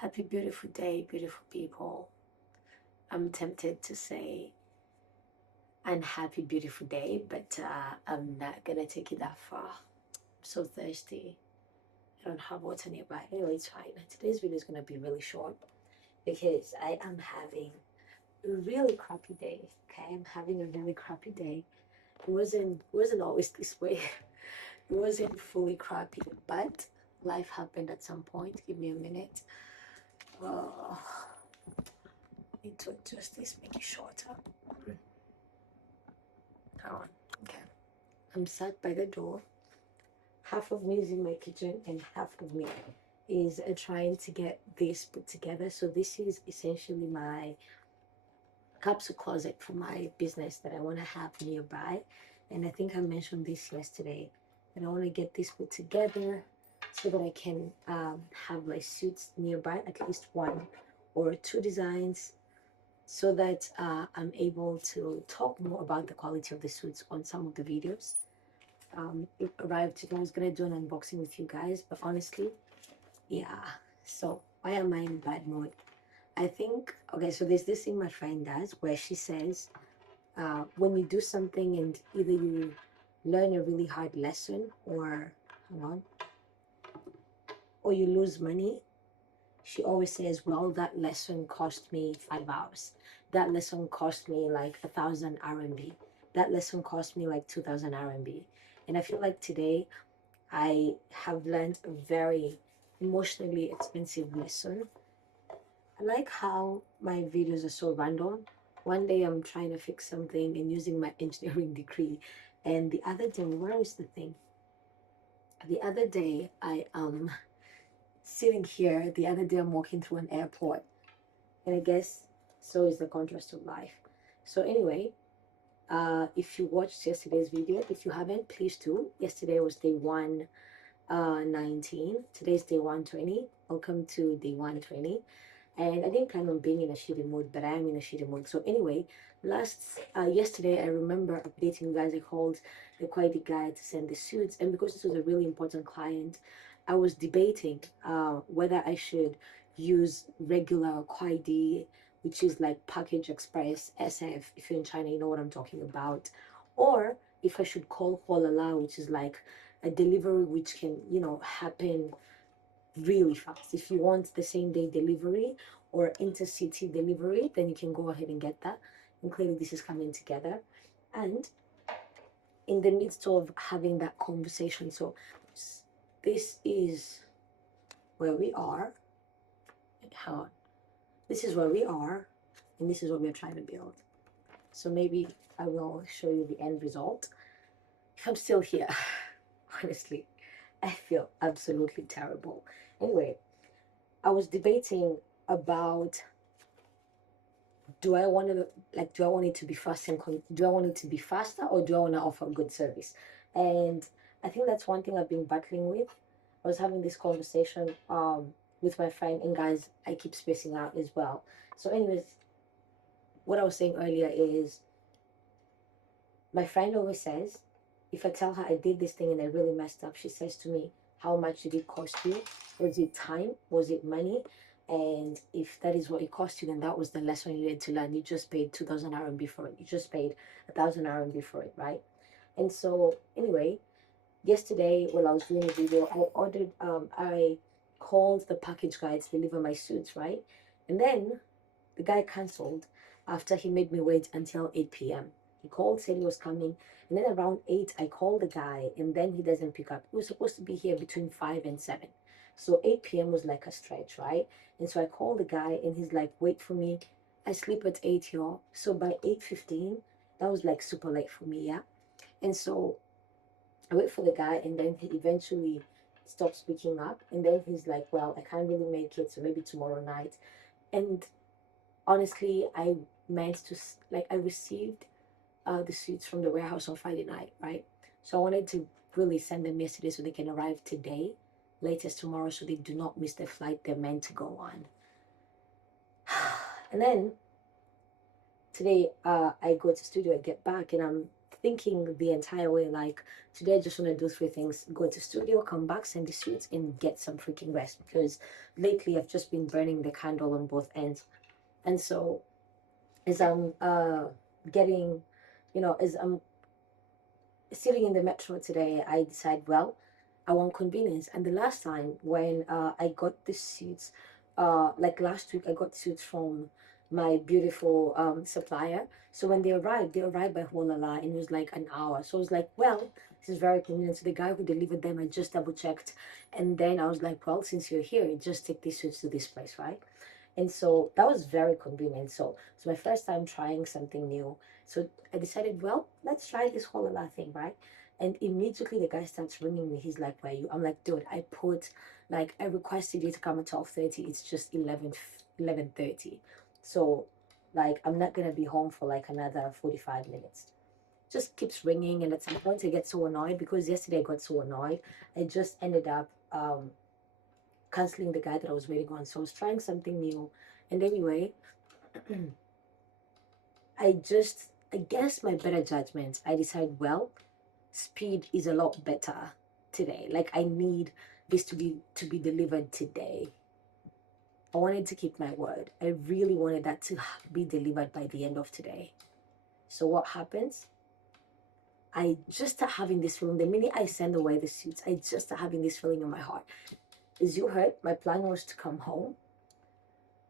Happy beautiful day, beautiful people. I'm tempted to say unhappy beautiful day, but I'm not gonna take it that far. I'm so thirsty. I don't have water nearby. Anyway, it's fine. Today's video is gonna be really short because I am having a really crappy day. Okay, I'm having a really crappy day. It wasn't always this way. It wasn't fully crappy, but life happened at some point. Give me a minute. Oh, need to adjust this, make it shorter. Come on. Okay. I'm sat by the door. Half of me is in my kitchen and half of me is trying to get this put together. So this is essentially my capsule closet for my business that I want to have nearby. And I think I mentioned this yesterday. And I want to get this put together so that I can have my suits nearby, at least one or two designs, so that I'm able to talk more about the quality of the suits on some of the videos. It arrived today. I was gonna do an unboxing with you guys, but honestly, yeah. So why am I in bad mood? I think, okay, so there's this thing my friend does where she says, when you do something and either you learn a really hard lesson or, hang on, or you lose money, she always says, well, that lesson cost me 5 hours. That lesson cost me like 1,000 RMB. That lesson cost me like 2,000 RMB. And I feel like today I have learned a very emotionally expensive lesson. I like how my videos are so random. One day I'm trying to fix something and using my engineering degree. And the other day, where is the thing? The other day I am sitting here. The other day I'm walking through an airport. And I guess so is the contrast of life. So anyway, if you watched yesterday's video, if you haven't, please do. Yesterday was day 119. Today's day 120. Welcome to day 120. And I didn't plan on being in a shitty mood, but I am in a shitty mood. So anyway, yesterday I remember updating you guys. I called the quality guy to send the suits, and because this was a really important client, I was debating whether I should use regular Kuaidi, which is like Package Express SF. If you're in China, you know what I'm talking about, or if I should call Hualala, which is like a delivery which can happen really fast. If you want the same day delivery or intercity delivery, then you can go ahead and get that. And clearly this is coming together. And in the midst of having that conversation, so this is where we are. How this is where we are, and this is what we're trying to build. So maybe I will show you the end result. If I'm still here, honestly, I feel absolutely terrible. Anyway, I was debating about, do I want it to be fast and do I want it to be faster, or do I want to offer good service? And I think that's one thing I've been battling with. I was having this conversation with my friend, and guys, I keep spacing out as well. So anyways, what I was saying earlier is, my friend always says, if I tell her I did this thing and I really messed up, she says to me, how much did it cost you? Was it time? Was it money? And if that is what it cost you, then that was the lesson you needed to learn. You just paid 2,000 RMB for it. You just paid 1,000 RMB for it, right? And so, anyway, yesterday while I was doing a video, I called the package guy to deliver my suits, right? And then the guy cancelled after he made me wait until 8 p.m. He called, said he was coming, and then around 8, I called the guy, and then he doesn't pick up. He was supposed to be here between 5 and 7. So 8 p.m. was like a stretch, right? And so I called the guy, and he's like, wait for me. I sleep at 8, y'all. So by 8:15, that was like super late for me, yeah? And so I wait for the guy, and then he eventually stops picking up. And then he's like, well, I can't really make it, so maybe tomorrow night. And honestly, I meant to, I received the suits from the warehouse on Friday night, right? So I wanted to really send them yesterday so they can arrive today, latest tomorrow, so they do not miss the flight they're meant to go on. And then today, I go to studio, I get back, and I'm thinking the entire way like, today I just want to do three things: go to studio, come back, send the suits, and get some freaking rest, because lately I've just been burning the candle on both ends. And so as I'm getting, as I'm sitting in the metro today, I decide, well, I want convenience. And the last time when I got the suits, like last week, I got suits from my beautiful supplier. So when they arrived by Holala, and it was like an hour. So I was like, well, this is very convenient. So the guy who delivered them, I just double checked. And then I was like, well, since you're here, just take these suits to this place, right? And so that was very convenient. So it's my first time trying something new. So I decided, well, let's try this whole lot thing, right? And immediately the guy starts ringing me. He's like, where are you? I'm like, dude, I requested you to come at 12:30. It's just 11:30. So like, I'm not gonna be home for like another 45 minutes. Just keeps ringing, and at some point I get so annoyed, because yesterday I got so annoyed. I just ended up canceling the guy that I was waiting on. So I was trying something new. And anyway, against my better judgment, I decided, well, speed is a lot better today. Like, I need this to be delivered today. I wanted to keep my word. I really wanted that to be delivered by the end of today. So what happens? I just start having this feeling. The minute I send away the suits, I just start having this feeling in my heart. As you heard, my plan was to come home,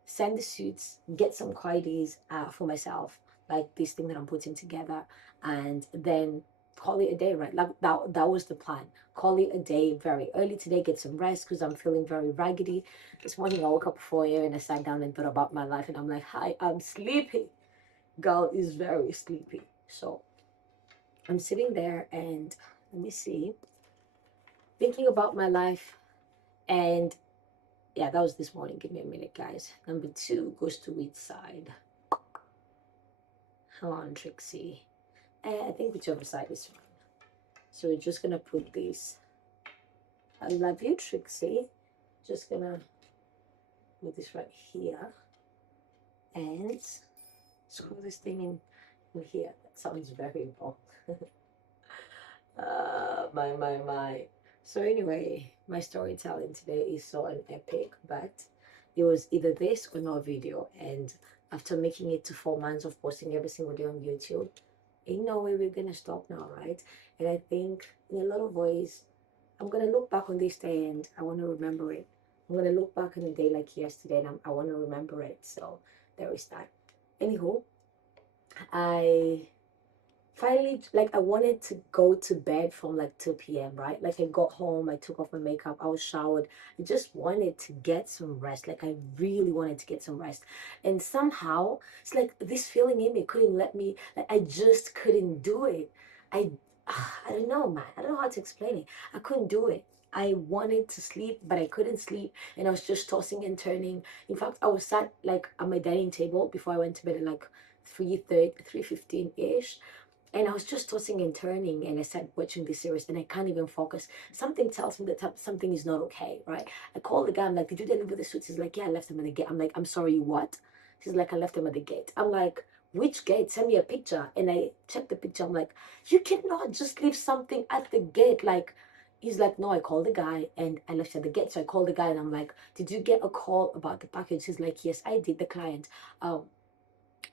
send the suits, get some qualities for myself, like this thing that I'm putting together, and then call it a day, right? Like that was the plan. Call it a day very early today, get some rest, because I'm feeling very raggedy. This morning I woke up 4 a.m. and I sat down and thought about my life, and I'm like, hi, I'm sleepy. Girl is very sleepy. So I'm sitting there and let me see, thinking about my life. And yeah, that was this morning. Give me a minute, guys. Number two goes to which side? Come on, Trixie. I think whichever side is fine. So we're just gonna put this. I love you, Trixie. Just gonna put this right here and screw this thing in here. That sounds very wrong. My. So anyway, my storytelling today is so an epic, but it was either this or no video. And after making it to 4 months of posting every single day on YouTube, ain't no way we're gonna stop now, right? And I think in a lot of ways, I'm gonna look back on this day and I want to remember it. I'm gonna look back on a day like yesterday, and I want to remember it. So there is that. Anywho, I finally, like, I wanted to go to bed from like 2 p.m., right? Like, I got home, I took off my makeup, I was showered. I just wanted to get some rest. Like, I really wanted to get some rest. And somehow it's like this feeling in me couldn't let me, like, I just couldn't do it. I I don't know, man. I don't know how to explain it. I couldn't do it. I wanted to sleep, but I couldn't sleep, and I was just tossing and turning. In fact, I was sat like at my dining table before I went to bed at like 3:30, 3:15 ish, and I was just tossing and turning, and I started watching this series, and I can't even focus. Something tells me that something is not okay, right? I called the guy. I'm like, "Did you deliver the suits?" He's like, "Yeah, I left them at the gate." I'm like, "I'm sorry, what?" He's like, "I left them at the gate." I'm like, "Which gate? Send me a picture." And I checked the picture. I'm like, "You cannot just leave something at the gate." Like, he's like, "No, I called the guy and I left at the gate." So I called the guy and I'm like, "Did you get a call about the package?" He's like, "Yes, I did." The client, um,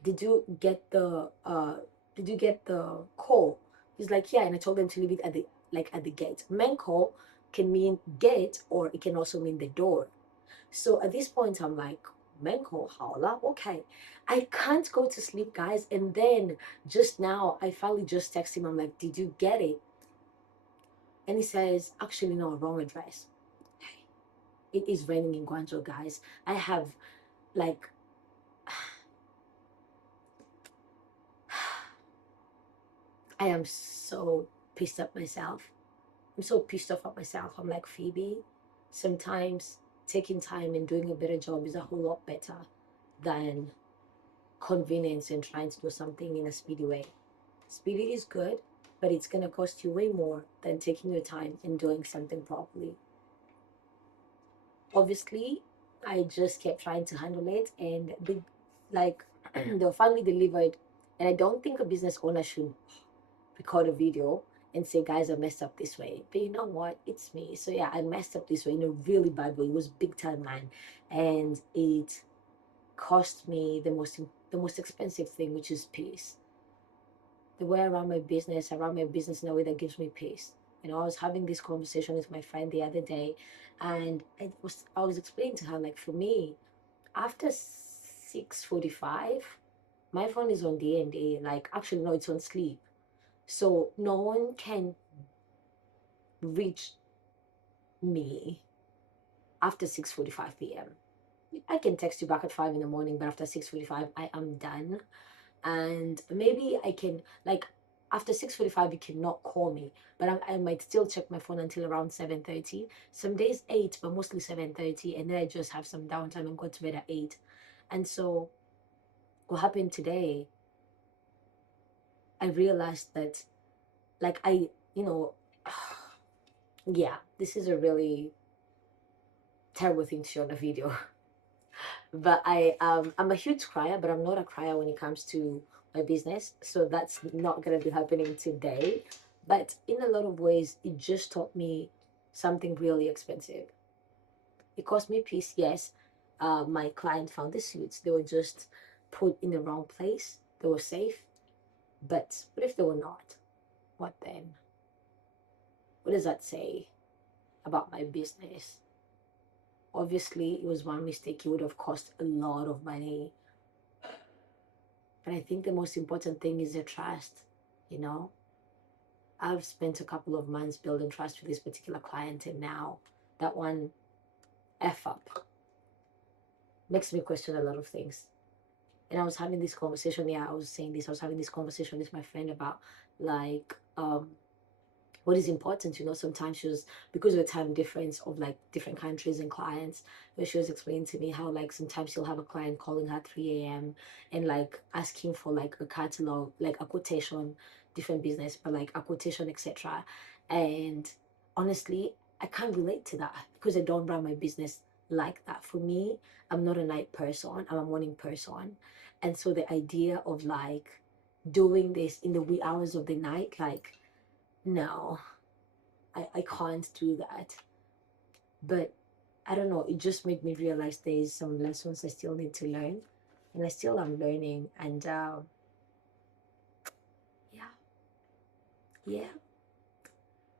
did you get the call? He's like, yeah. And I told them to leave it at the gate. Main call can mean gate, or it can also mean the door. So at this point I'm like, main call, holla, okay. I can't go to sleep, guys. And then just now I finally just text him. I'm like, did you get it? And he says, actually, no, wrong address. It is raining in Guangzhou, guys. I have, like, I am so pissed at myself. I'm so pissed off at myself. I'm like, Phoebe, sometimes taking time and doing a better job is a whole lot better than convenience and trying to do something in a speedy way. Speedy is good, but it's going to cost you way more than taking your time and doing something properly. Obviously, I just kept trying to handle it, and like, they were finally delivered. And I don't think a business owner should record a video and say, guys, I messed up this way. But you know what? It's me. So yeah, I messed up this way in a really bad way. It was big time, man. And it cost me the most expensive thing, which is peace. The way around my business in a way that gives me peace. I was having this conversation with my friend the other day, and I was explaining to her, like, for me, after 6:45, my phone is on D&D. Like, actually, no, it's on sleep. So no one can reach me after 6:45 p.m. I can text you back at 5 in the morning, but after 6:45, I am done. And maybe I can, like, after 6:45 you cannot call me, but I might still check my phone until around 7:30. Some days 8, but mostly 7:30, and then I just have some downtime and go to bed at 8. And so what happened today, I realized that, like, you know yeah, this is a really terrible thing to show on a video. But I'm a huge crier, but I'm not a crier when it comes to my business, so that's not going to be happening today. But in a lot of ways, it just taught me something really expensive. It cost me peace. Yes, my client found the suits, they were just put in the wrong place, they were safe. But what if they were not? What then? What does that say about my business? Obviously, it was one mistake. It would have cost a lot of money. But I think the most important thing is the trust. You know, I've spent a couple of months building trust with this particular client, and now that one F up makes me question a lot of things. And I was having this conversation, yeah, I was saying this, I was having this conversation with my friend about, like, what is important. Sometimes she was, because of the time difference of, like, different countries and clients, where she was explaining to me how, like, sometimes she'll have a client calling her 3 a.m. and, like, asking for, like, a catalog, like a quotation, different business, but like a quotation, etc. And honestly, I can't relate to that because I don't run my business like that. For me, I'm not a night person, I'm a morning person. And so the idea of, like, doing this in the wee hours of the night, like, no, I can't do that. But I don't know, it just made me realize there's some lessons I still need to learn. And I still am learning. And yeah, yeah,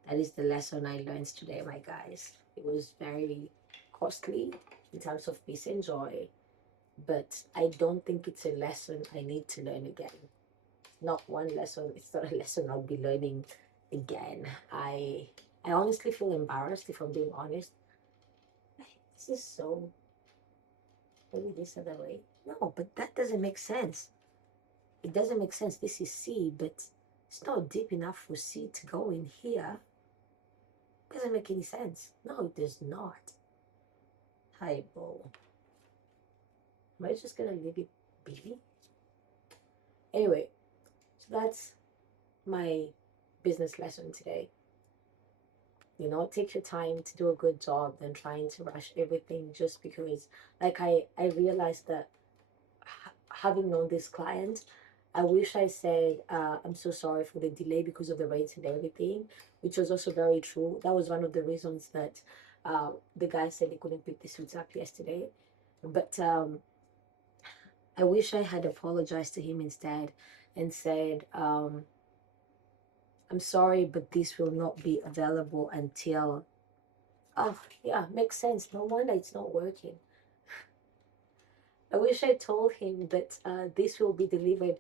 that is the lesson I learned today, my guys. It was very costly in terms of peace and joy. But I don't think it's a lesson I need to learn again. Not one lesson, it's not a lesson I'll be learning again. I honestly feel embarrassed, if I'm being honest. This is so, maybe this other way. No, but that doesn't make sense. It doesn't make sense. This is C, but it's not deep enough for C to go in here. It doesn't make any sense. No, it does not. Hi, Bo. Am I just gonna leave it be? Anyway, so that's my business lesson today. Take your time to do a good job than trying to rush everything just because, like, I realized that, having known this client, I wish I said, I'm so sorry for the delay because of the rains and everything, which was also very true. That was one of the reasons that the guy said he couldn't pick the suits up yesterday. But I wish I had apologized to him instead and said, I'm sorry, but this will not be available until. Oh, yeah, makes sense. No wonder it's not working. I wish I told him that this will be delivered,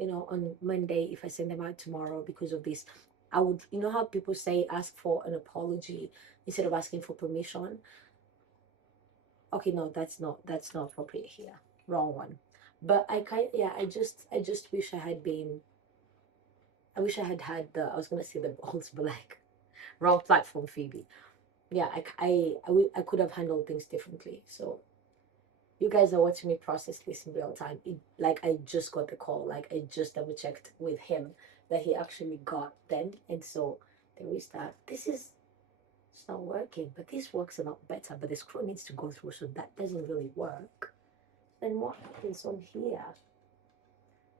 on Monday if I send them out tomorrow because of this. I would, how people say ask for an apology instead of asking for permission. Okay, no, that's not appropriate here. Wrong one. But yeah, I just wish I had been. I wish I had the. I was gonna say the balls, but, like, wrong platform, Phoebe. Yeah, I could have handled things differently. So you guys are watching me process this in real time. Like, I just got the call. Like, I just double checked with him that he actually got them, and so there is that. It's not working, but this works a lot better. But the screw needs to go through, so that doesn't really work. Then what happens on here?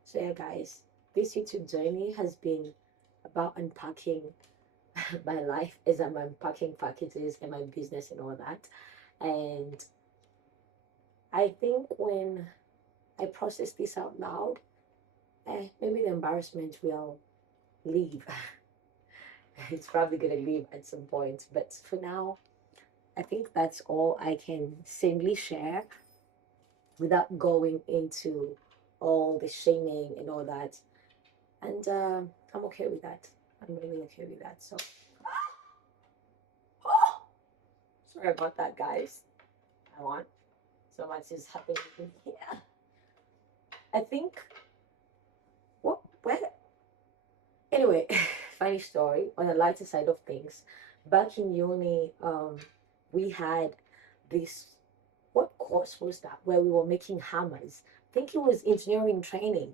So yeah, guys, this YouTube journey has been about unpacking my life as I'm unpacking packages and my business and all that. And I think when I process this out loud, maybe the embarrassment will leave. It's probably gonna leave at some point, but for now, I think that's all I can safely share without going into all the shaming and all that. And I'm okay with that. I'm really okay with that. So, oh, sorry about that, guys. I want so much is happening in here. I think what where anyway, funny story on the lighter side of things. Back in uni, we had this, what course was that, where we were making hammers. I think it was engineering training.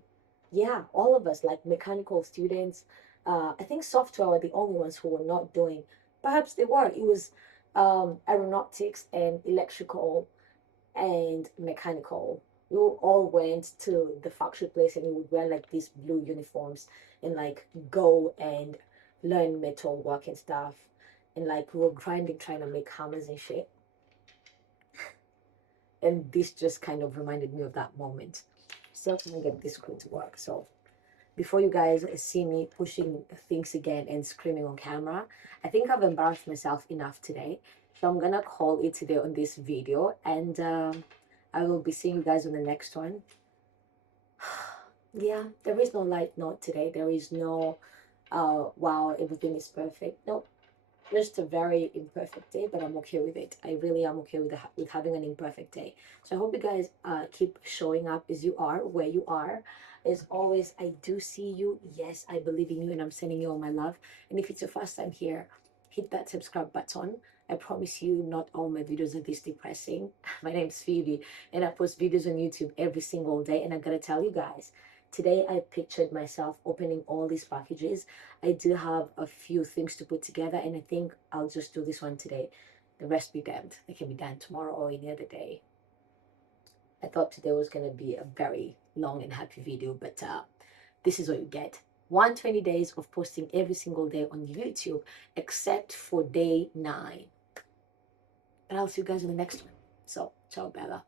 Yeah, all of us, like mechanical students. I think software were the only ones who were not doing. Perhaps they were. It was aeronautics and electrical and mechanical. We all went to the factory place and we would wear like these blue uniforms and like go and learn metal work and stuff. And like we were grinding, trying to make hammers and shit. And this just kind of reminded me of that moment. Still trying to get this screen to work. So before you guys see me pushing things again and screaming on camera, I think I've embarrassed myself enough today. So I'm gonna call it today on this video, and I will be seeing you guys on the next one. Yeah, there is no light note today. There is no, wow, everything is perfect. No, just a very imperfect day, but I'm okay with it. I really am okay with with having an imperfect day. So I hope you guys keep showing up as you are, where you are. As always, I do see you. Yes, I believe in you, and I'm sending you all my love. And if it's your first time here, hit that subscribe button. I promise you, not all my videos are this depressing. My name's Phoebe, and I post videos on YouTube every single day. And I gotta tell you guys, today I pictured myself opening all these packages. I do have a few things to put together, and I think I'll just do this one today. The rest be damned. It can be done tomorrow or any other day. I thought today was going to be a very long and happy video, but this is what you get. 120 days of posting every single day on YouTube, except for day 9. But I'll see you guys in the next one. So, ciao, Bella.